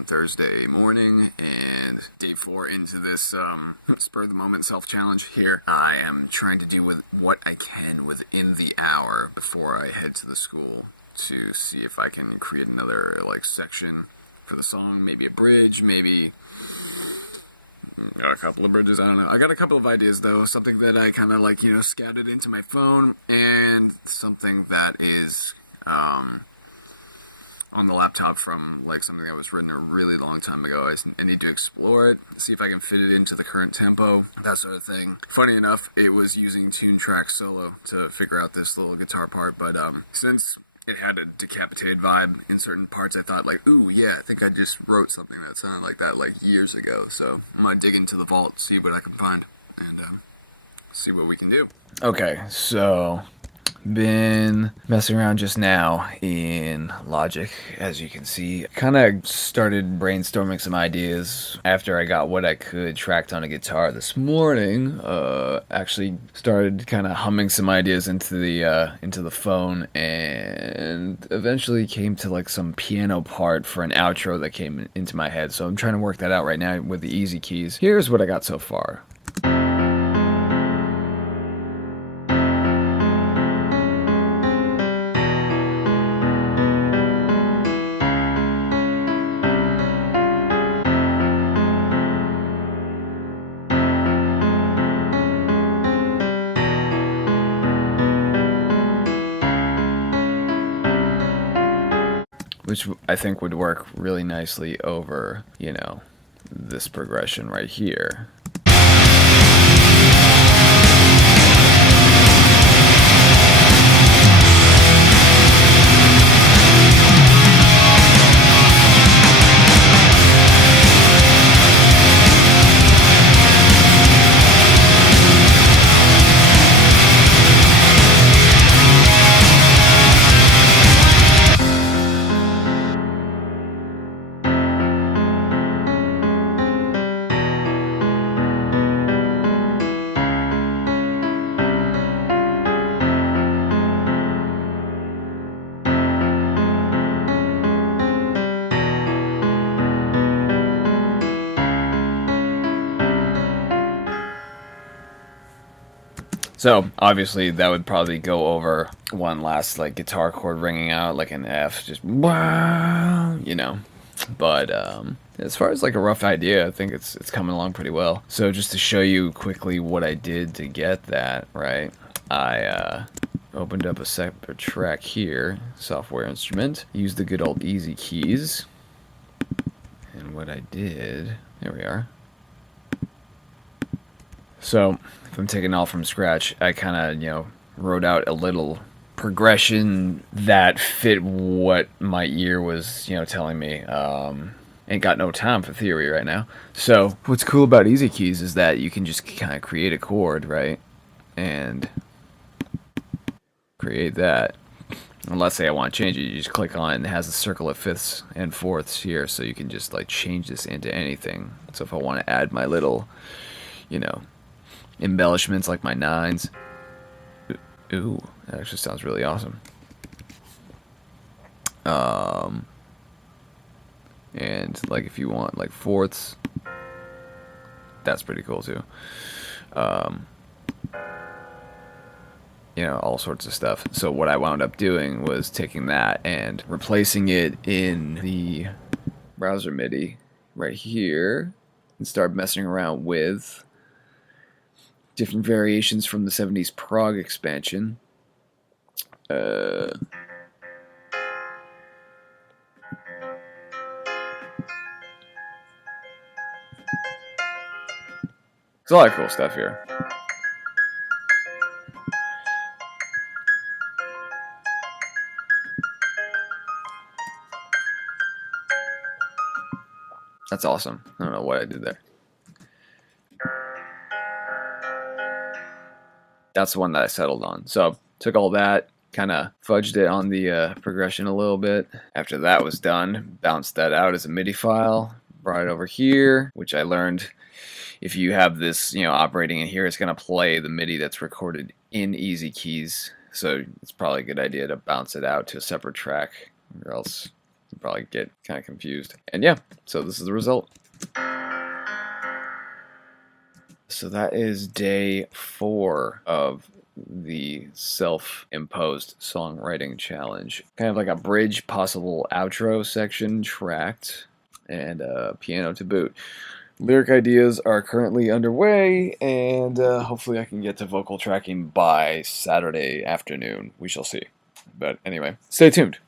on Thursday morning, and day 4 into this spur of the moment self-challenge here. I am trying to do with what I can within the hour before I head to the school to see if I can create another section for the song, maybe a bridge, maybe a couple of bridges, I don't know. I got a couple of ideas though, something that I kind of scouted into my phone, and something that is on the laptop from something that was written a really long time ago. I need to explore it, see if I can fit it into the current tempo, that sort of thing. Funny enough, it was using Tune Track Solo to figure out this little guitar part, but since it had a decapitated vibe in certain parts, I thought ooh yeah, I think I just wrote something that sounded like that years ago. So I'm gonna dig into the vault, see what I can find, and see what we can do. Okay, so been messing around just now in Logic, as you can see. Kind of started brainstorming some ideas after I got what I could tracked on a guitar this morning. Actually started kind of humming some ideas into the phone, and eventually came to some piano part for an outro that came into my head. So I'm trying to work that out right now with the easy keys. Here's what I got so far. Which I think would work really nicely over, this progression right here. So obviously that would probably go over one last guitar chord ringing out like an F, just wow, But as far as a rough idea, I think it's coming along pretty well. So just to show you quickly what I did to get that right, I opened up a separate track here, software instrument, used the good old easy keys, and what I did, there we are. So if I'm taking all from scratch, I kind of, wrote out a little progression that fit what my ear was, telling me. Ain't got no time for theory right now. So what's cool about easy keys is that you can just kind of create a chord, right? And create that. And let's say I want to change it, you just click on it, and it has a circle of fifths and fourths here, so you can just change this into anything. So if I want to add my little, embellishments like my nines. Ooh, that actually sounds really awesome. And if you want fourths, that's pretty cool too. All sorts of stuff. So what I wound up doing was taking that and replacing it in the browser MIDI right here, and start messing around with different variations from the 70s prog expansion. There's a lot of cool stuff here. That's awesome. I don't know what I did there. That's the one that I settled on. So took all that, kind of fudged it on the progression a little bit. After that was done, bounced that out as a MIDI file, brought it over here, which I learned if you have this, operating in here, it's going to play the MIDI that's recorded in easy keys. So it's probably a good idea to bounce it out to a separate track, or else You probably get kind of confused. And yeah, so this is the result. So that is day 4 of the self-imposed songwriting challenge. Kind of like a bridge, possible outro section tracked, and piano to boot. Lyric ideas are currently underway, and hopefully I can get to vocal tracking by Saturday afternoon. We shall see. But anyway, stay tuned.